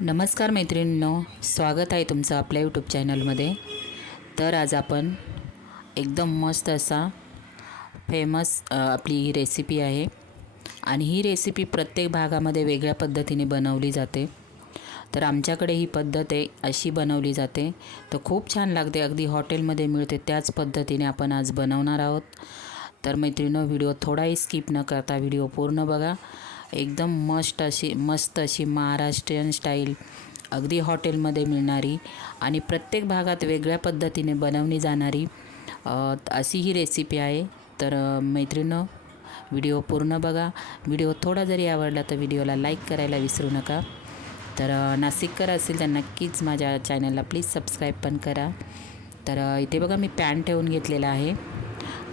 नमस्कार मैत्रिणींनो स्वागत आहे तुमचं आपल्या यूट्यूब चॅनलमध्ये तर आज आपण एकदम मस्त असा फेमस आपली ही रेसिपी आहे. आणि ही रेसिपी प्रत्येक भागामध्ये वेगळ्या पद्धतीने बनवली जाते. तर आमच्याकडे ही पद्धत आहे अशी बनवली जाते. तर खूप छान लागते अगदी हॉटेलमध्ये मिळते त्याच पद्धतीने आपण आज बनवणार आहोत. तर मैत्रिणींनो व्हिडिओ थोडाही स्किप न करता व्हिडिओ पूर्ण बघा. एकदम मस्त अशी मस्त अशी महाराष्ट्रीयन स्टाईल. अगदी हॉटेलमध्ये मिळणारी आणि प्रत्येक भागात वेगळ्या पद्धतीने बनवली जाणारी अशी ही रेसिपी आहे. तर मैत्रिणं व्हिडिओ पूर्ण बघा. व्हिडिओ थोडा जरी आवडला तर व्हिडिओला लाईक करायला विसरू नका. तर नाशिककर असेल तर नक्कीच माझ्या चॅनलला प्लीज सबस्क्राईब पण करा. तर इथे बघा मी पॅन ठेवून घेतलेला आहे.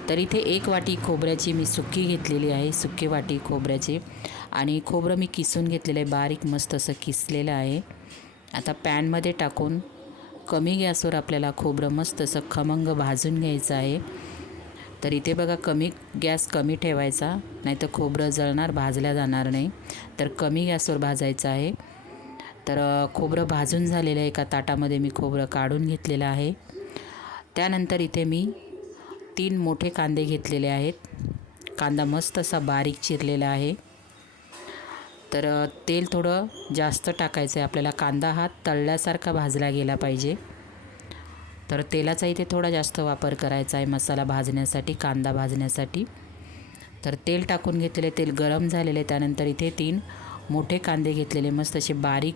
तर इथे एक वाटी खोबऱ्याची मी सुक्की घेतलेली आहे सुक्की वाटी खोबऱ्याची. आणि खोबरं मी किसून घेतलेलं आहे. बारीक मस्त असं किसलेलं आहे. आता पॅनमध्ये टाकून कमी गॅसवर आपल्याला खोबरं मस्त असं खमंग भाजून घ्यायचं आहे. तर इथे बघा कमी गॅस कमी ठेवायचा नाही तर खोबरं जळणार भाजल्या जाणार नाही. तर कमी गॅसवर भाजायचं आहे. तर खोबरं भाजून झालेलं आहे एका ताटामध्ये मी खोबरं काढून घेतलेलं आहे. त्यानंतर इथे मी तीन मोठे कांदे घेतलेले आहेत. कांदा मस्त असा बारीक चिरलेला आहे. तर तेल थोडं जास्त टाकायचं आहे आपल्याला. कांदा हा तळल्यासारखा भाजला गेला पाहिजे. तर तेलाचा इथे थोडा जास्त वापर करायचा आहे मसाला भाजण्यासाठी कांदा भाजण्यासाठी. तर तेल टाकून घेतलेले तेल गरम झालेले त्यानंतर इथे तीन मोठे कांदे घेतलेले मस्त असे बारीक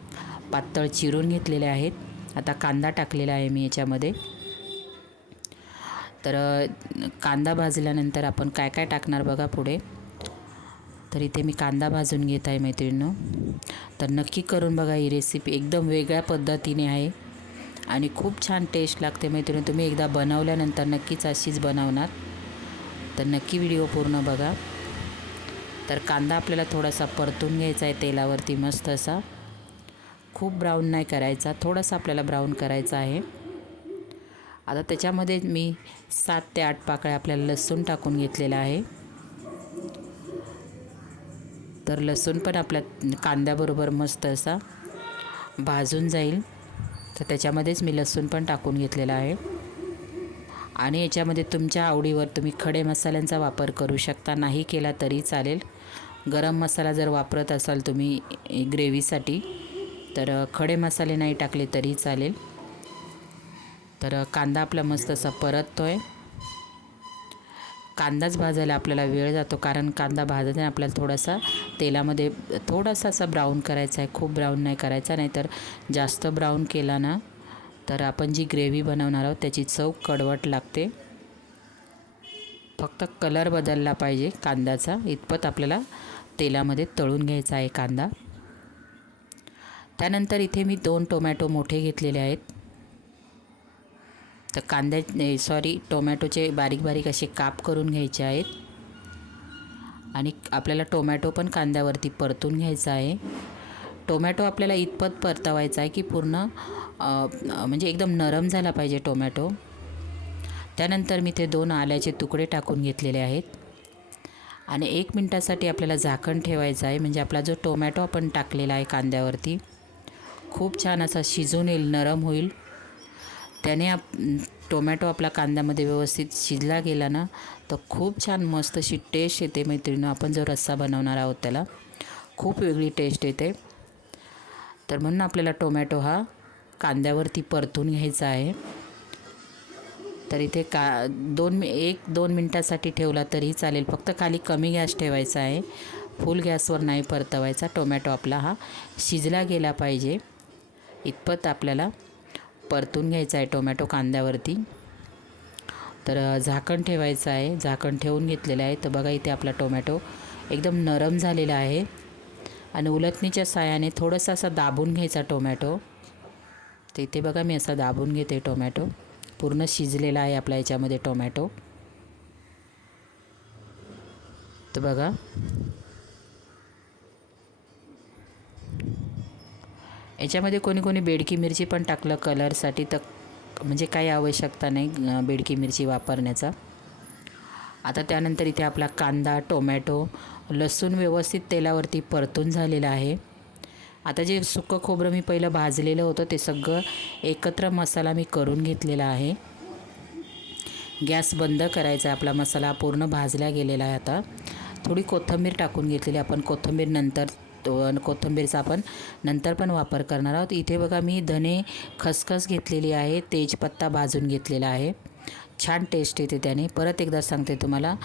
पातळ चिरून घेतलेले आहेत. आता कांदा टाकलेला आहे मी याच्यामध्ये. तर कांदा भाजल्यानंतर आपण काय काय टाकणार बघा पुढे. तर इथे मी कांदा भाजून घेत आहे मैत्रिणींनो. तर नक्की करून बघा ही रेसिपी एकदम वेगळ्या पद्धतीने आहे. आणि खूप छान टेस्ट लागते मैत्रिणी. तुम्ही एकदा बनवल्यानंतर नक्कीच अशीच बनवणार. तर नक्की व्हिडिओ पूर्ण बघा. तर कांदा आपल्याला थोडासा परतून घ्यायचा आहे तेलावरती मस्त असा. खूप ब्राऊन नाही करायचा. थोडासा आपल्याला ब्राऊन करायचा आहे. आता त्याच्यामध्ये मी सात ते आठ पाकळ्या आपल्याला लसूण टाकून घेतलेला आहे. तर लसूण पण आपल्या कांद्याबरोबर मस्त असा भाजून जाईल. तर त्याच्यामध्येच मी लसूण पण टाकून घेतलेला आहे. आणि याच्यामध्ये तुमच्या आवडीवर तुम्ही खडे मसाल्यांचा वापर करू शकता. नाही केला तरी चालेल. गरम मसाला जर वापरत असाल तुम्ही ग्रेव्हीसाठी तर खडे मसाले नाही टाकले तरी चालेल. तर कांदा आपला मस्त असा परततो आहे कांदाच भाजायला आपल्याला वेळ जातो कारण कांदा भाजताना आपल्याला थोडासा तेलामध्ये थोडासा असा ब्राऊन करायचा आहे. खूप ब्राऊन नाही करायचा. नाही तर जास्त ब्राऊन केला ना तर आपण जी ग्रेव्ही बनवणार आहोत त्याची चव कडवट लागते. फक्त कलर बदलला पाहिजे कांद्याचा. इतपत आपल्याला तेलामध्ये तळून घ्यायचा आहे कांदा. त्यानंतर इथे मी दोन टोमॅटो मोठे घेतलेले आहेत. तर कांद्या सॉरी टोमॅटोचे बारीक बारीक असे काप करून घ्यायचे आहेत. आणि आपल्याला टोमॅटो पण कांद्यावरती परतून घ्यायचा आहे. टोमॅटो आपल्याला इतपत परतवायचा आहे की पूर्ण म्हणजे एकदम नरम झाला पाहिजे टोमॅटो. त्यानंतर मी ते दोन आल्याचे तुकडे टाकून घेतलेले आहेत. आणि एक मिनटासाठी आपल्याला झाकण ठेवायचं आहे म्हणजे आपला जो टोमॅटो आपण टाकलेला आहे कांद्यावरती खूप छान असा शिजून येईल नरम होईल. त्याने आप टोमॅटो आपला कांद्यामध्ये व्यवस्थित शिजला गेला ना तर खूप छान मस्त अशी टेस्ट येते मैत्रिणीनं. आपण जो रस्सा बनवणार आहोत त्याला खूप वेगळी टेस्ट येते. तर म्हणून आपल्याला टोमॅटो हा कांद्यावरती परतून घ्यायचा आहे. तर इथे का दोन मी एक दोन मिनटासाठी ठेवला तरीही चालेल. फक्त खाली कमी गॅस ठेवायचा आहे. फुल गॅसवर नाही परतवायचा. टोमॅटो आपला हा शिजला गेला पाहिजे. इतपत आपल्याला परतून घ्यायचा आहे टोमॅटो कांद्यावरती. तर झाकण ठेवायचं आहे. झाकण ठेवून घेतलेलं आहे. तर बघा इथे आपला टोमॅटो एकदम नरम झालेला आहे. आणि उलटणीच्या साह्याने थोडंसं असा दाबून घ्यायचा टोमॅटो. तर इथे बघा मी असा दाबून घेते टोमॅटो. पूर्ण शिजलेला आहे आपल्या याच्यामध्ये टोमॅटो. तर बघा याच्यामध्ये कोणी कोणी बेडकी मिरची पण टाकलं कलरसाठी तर म्हणजे काही आवश्यकता नाही बेडकी मिरची वापरण्याचा. आता त्यानंतर इथे आपला कांदा टोमॅटो लसूण व्यवस्थित तेलावरती परतून झालेला आहे. आता जे सुकं खोबरं मी पहिलं भाजलेलं होतं ते सगळं एकत्र मसाला मी करून घेतलेला आहे. गॅस बंद करायचा आपला मसाला पूर्ण भाजला गेलेला आहे आता. थोडी कोथिंबीर टाकून घेतलेली आपण. कोथंबीर नंतर कोथंबीरचा आपण नंतर पण वापर करणार आहोत. इथे बघा मी धने खसखस घेतलेली आहे तेजपत्ता भाजून घेतलेला आहे. छान टेस्ट येते त्याने. परत एकदा सांगते तुम्हाला.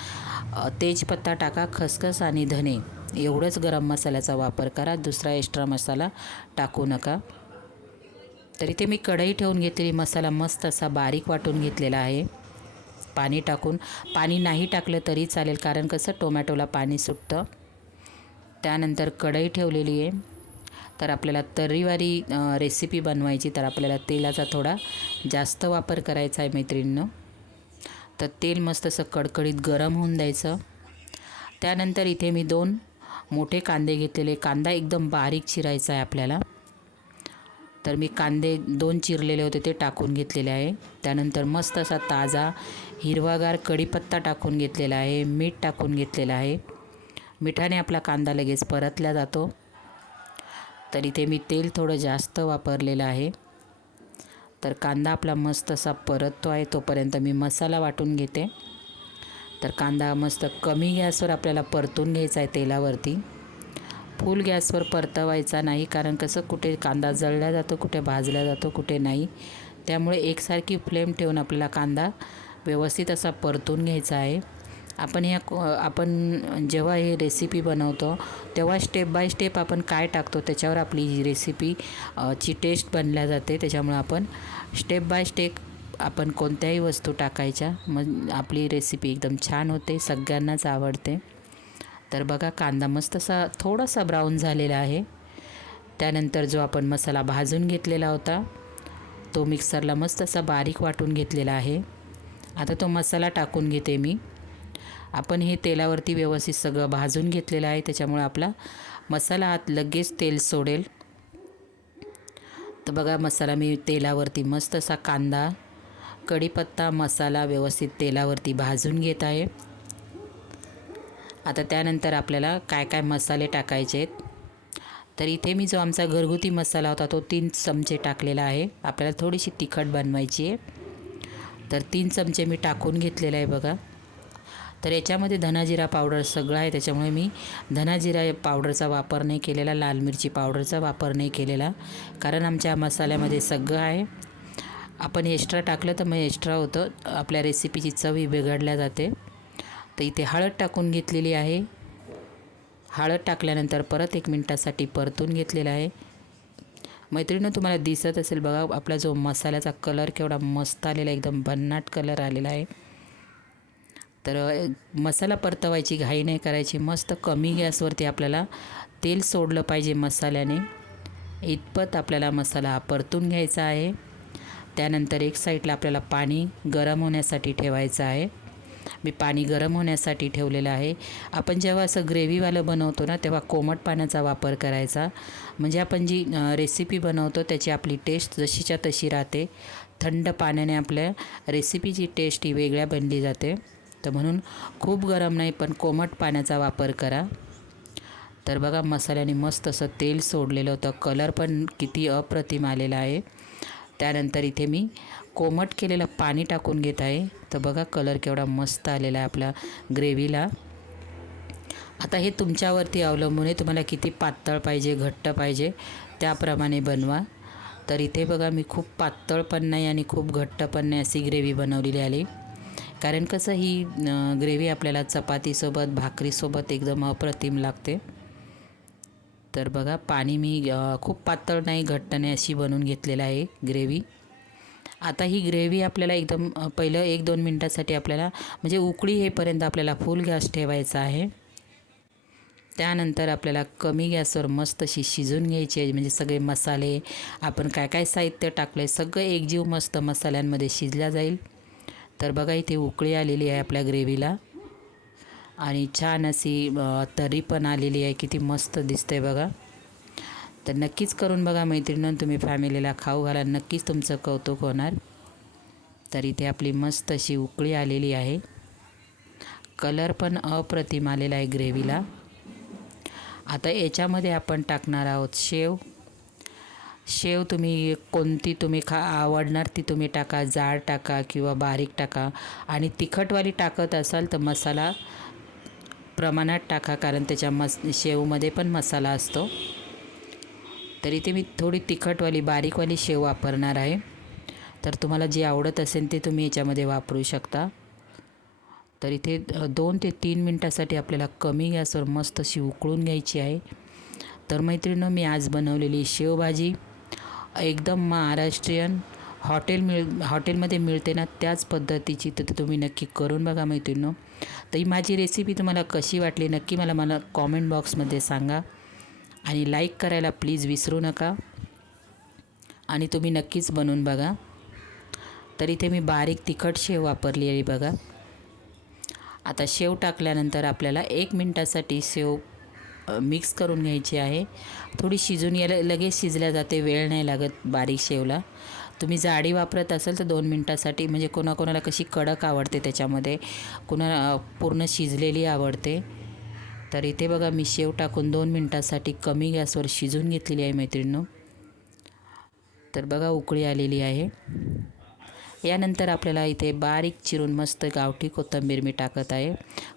तेजपत्ता टाका खसखस आणि धने. एवढंच गरम मसाल्याचा वापर करा. दुसरा एक्स्ट्रा मसाला टाकू नका. तर इथे मी कढई ठेवून घेतलेली. मसाला मस्त असा बारीक वाटून घेतलेला आहे. पाणी टाकून. पाणी नाही टाकलं तरी चालेल कारण कसं टोमॅटोला पाणी सुटतं. त्यानंतर कढई ठेवलेली आहे. तर आपल्याला तर्रीवारी रेसिपी बनवायची तर आपल्याला तेलाचा थोडा जास्त वापर करायचा आहे मैत्रिणींनं. तर तेल मस्त असं कडकडीत गरम होऊन द्यायचं. त्यानंतर इथे मी दोन मोठे कांदे घेतलेले. कांदा एकदम बारीक चिरायचा आहे आपल्याला. तर मी कांदे दोन चिरलेले होते ते टाकून घेतलेले आहे. त्यानंतर मस्त असा ताजा हिरवागार कढीपत्ता टाकून घेतलेला आहे मीठ टाकून घेतलेलं आहे. मिठाने आपला कांदा लगेच परतला जातो. तर इथे मी तेल थोडं जास्त वापरलेलं आहे. तर कांदा आपला मस्त असा परततो आहे तोपर्यंत मी मसाला वाटून घेते. तर कांदा मस्त कमी गॅसवर आपल्याला परतून घ्यायचा आहे तेलावरती. फुल गॅसवर परतवायचा नाही कारण कसं कुठे कांदा जळला जातो कुठे भाजला जातो कुठे नाही. त्यामुळे एकसारखी फ्लेम ठेवून आपल्याला कांदा व्यवस्थित असा परतून घ्यायचा आहे. आपण ह्या आपण जेव्हा हे रेसिपी बनवतो तेव्हा स्टेप बाय स्टेप आपण काय टाकतो त्याच्यावर आपली रेसिपी ची टेस्ट बनल्या जाते. त्याच्यामुळं आपण स्टेप बाय स्टेप आपण कोणत्याही वस्तू टाकायच्या. मग आपली रेसिपी एकदम छान होते सगळ्यांनाच आवडते. तर बघा कांदा मस्त असा थोडासा ब्राऊन झालेला आहे. त्यानंतर जो आपण मसाला भाजून घेतलेला होता तो मिक्सरला मस्त असा बारीक वाटून घेतलेला आहे. आता तो मसाला टाकून घेते मी. आपण हे तेलावरती व्यवस्थित सगळं भाजून घेतलेलं आहे. त्याच्यामुळे आपला मसाला आत लगेच तेल सोडेल. तर बघा मसाला मी तेलावरती मस्त असा कांदा कढीपत्ता मसाला व्यवस्थित तेलावरती भाजून घेत आहे. आता त्यानंतर आपल्याला काय काय मसाले टाकायचे आहेत. तर इथे मी जो आमचा घरगुती मसाला होता तो तीन चमचे टाकलेला आहे. आपल्याला थोडीशी तिखट बनवायची आहे. तर तीन चमचे मी टाकून घेतलेला आहे बघा. तर याच्यामध्ये धनाजिरा पावडर सगळं आहे. त्याच्यामुळे मी धनाजिरा पावडरचा वापर नाही केलेला लाल मिरची पावडरचा वापर नाही केलेला. कारण आमच्या मसाल्यामध्ये सगळं आहे. आपण एक्स्ट्रा टाकलं तर मग एक्स्ट्रा होतं. आपल्या रेसिपीची चवही बिघडल्या जाते. तर इथे हळद टाकून घेतलेली आहे. हळद टाकल्यानंतर परत एक मिनटासाठी परतून घेतलेला आहे. मैत्रिणीनं तुम्हाला दिसत असेल बघा आपला जो मसाल्याचा कलर केवढा मस्त आलेला एकदम भन्नाट कलर आलेला आहे. तर मसाला परतवायची घाई नाही करायची मस्त कमी गॅसवरती आपल्याला तेल सोडलं पाहिजे मसाल्याने. इतपत आपल्याला मसाला परतून घ्यायचा आहे. त्यानंतर एक साईडला आपल्याला पाणी गरम होण्यासाठी ठेवायचं आहे. मी पाणी गरम होण्यासाठी ठेवलेलं आहे. आपण जेव्हा असं ग्रेव्हीवालं बनवतो ना तेव्हा कोमट पाण्याचा वापर करायचा. म्हणजे आपण जी रेसिपी बनवतो त्याची आपली टेस्ट जशीच्या तशी राहते. थंड पाण्याने आपल्या रेसिपीची टेस्ट ही वेगळ्या बनली जाते. तर म्हणून खूप गरम नाही पण कोमट पाण्याचा वापर करा. तर बघा मसाल्याने मस्त असं तेल सोडलेलं होतं. कलर पण किती अप्रतिम आलेला आहे. त्यानंतर इथे मी कोमट केलेलं पाणी टाकून घेत आहे. तर बघा कलर केवढा मस्त आलेला आहे आपल्या ग्रेव्हीला. आता हे तुमच्यावरती अवलंबून आहे. तुम्हाला किती पातळ पाहिजे घट्ट पाहिजे त्याप्रमाणे बनवा. तर इथे बघा मी खूप पातळ पण नाही आणि खूप घट्ट पण नाही अशी ग्रेव्ही बनवलेली आली. कारण कसं ही ग्रेव्ही आपल्याला चपातीसोबत भाकरीसोबत एकदम अप्रतिम लागते. तर बघा पाणी मी खूप पातळ नाही घट्ट नाही अशी बनवून घेतलेलं आहे ग्रेव्ही. आता ही ग्रेव्ही आपल्याला एकदम पहिलं एक दोन मिनटासाठी आपल्याला म्हणजे उकळी हेपर्यंत आपल्याला फुल गॅस ठेवायचा आहे. त्यानंतर आपल्याला कमी गॅसवर मस्त अशी शिजून घ्यायची आहे म्हणजे सगळे मसाले आपण काय काय साहित्य टाकलं आहे सगळं एकजीव मस्त मसाल्यांमध्ये शिजल्या जाईल. तर बघा इथे उकळी आलेली आहे आपल्या ग्रेव्हीला. आणि छान अशी तरी पण आलेली आहे. किती मस्त दिसते बघा. तर नक्कीच करून बघा मैत्रिणीनं तुम्ही फॅमिलीला खाऊ घाला. नक्कीच तुमचं कौतुक होणार. तर इथे आपली मस्त अशी उकळी आलेली आहे. कलर पण अप्रतिम आलेला आहे ग्रेव्हीला. आता याच्यामध्ये आपण टाकणार आहोत शेव. शेव तुम्ही कोणती तुम्ही खा आवडणार ती तुम्ही टाका जाड टाका किंवा बारीक टाका. आणि तिखटवाली टाकत असाल तर मसाला प्रमाणात टाका कारण त्याच्या मस शेवमध्ये पण मसाला असतो. तर इथे मी थोडी तिखटवाली बारीकवाली शेव वापरणार आहे. तर तुम्हाला जी आवडत असेल ते तुम्ही याच्यामध्ये वापरू शकता. तर इथे दोन ते तीन मिनटासाठी आपल्याला कमी गॅसवर मस्त अशी उकळून घ्यायची आहे. तर मैत्रिणीनं मी आज बनवलेली शेवभाजी एकदम महाराष्ट्रीयन हॉटेल मिळ हॉटेलमध्ये मिळते ना त्याच पद्धतीची तर तुम्ही नक्की करून बघा मैत्रिणीनं. तर ही माझी रेसिपी तुम्हाला कशी वाटली नक्की मला मला कॉमेंट बॉक्समध्ये सांगा. आणि लाईक करायला प्लीज विसरू नका. आणि तुम्ही नक्कीच बनवून बघा. तर इथे मी बारीक तिखट शेव वापरली आहे बघा. आता शेव टाकल्यानंतर आपल्याला एक मिनटासाठी शेव मिक्स करून घ्यायची आहे. थोडी शिजून यायला लगेच शिजल्या जाते वेळ नाही लागत बारीक शेवला. तुम्ही जाडी वापरत असाल तर दोन मिनटासाठी म्हणजे कोणाकोणाला कशी कडक आवडते त्याच्यामध्ये कोणाला पूर्ण शिजलेली आवडते. तर इथे बघा मी शेव टाकून दोन मिनटासाठी कमी गॅसवर शिजून घेतलेली आहे मैत्रिणीनं. तर बघा उकळी आलेली आहे. यानंतर आपल्याला इथे बारीक चिरून मस्त गावठी कोथिंबीर मी टाकत आहे.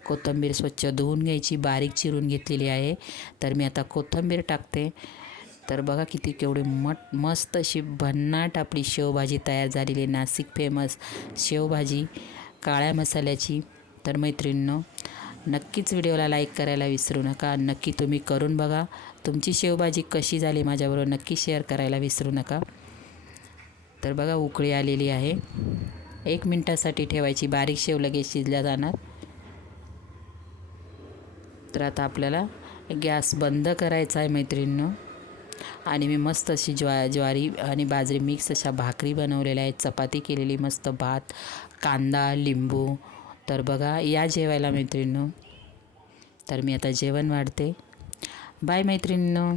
कोथिंबीर स्वच्छ धुवून घ्यायची बारीक चिरून घेतलेली आहे. तर मी आता कोथिंबीर टाकते. तर बघा किती केवढी मट मस्त अशी भन्नाट आपली शेवभाजी तयार झालेली आहे. नाशिक फेमस शेवभाजी काळ्या मसाल्याची. तर मैत्रिणींनो नक्कीच व्हिडिओला लाईक करायला विसरू नका. नक्की तुम्ही करून बघा. तुमची शेवभाजी कशी झाली माझ्याबरोबर नक्की शेअर करायला विसरू नका. तर बघा उकळी आलेली आहे. एक मिनटासाठी ठेवायची. बारीक शेव लगेच शिजल्या जाणार. तर आता आपल्याला गॅस बंद करायचा आहे मैत्रिणींनो. आणि मी मस्त अशी ज्वा ज्वारी आणि बाजरी मिक्स अशा भाकरी बनवलेल्या आहेत. चपाती केलेली मस्त भात कांदा लिंबू. तर बघा या जेवायला मैत्रिणींनो. तर मी आता जेवण वाढते. बाय मैत्रिणींनो.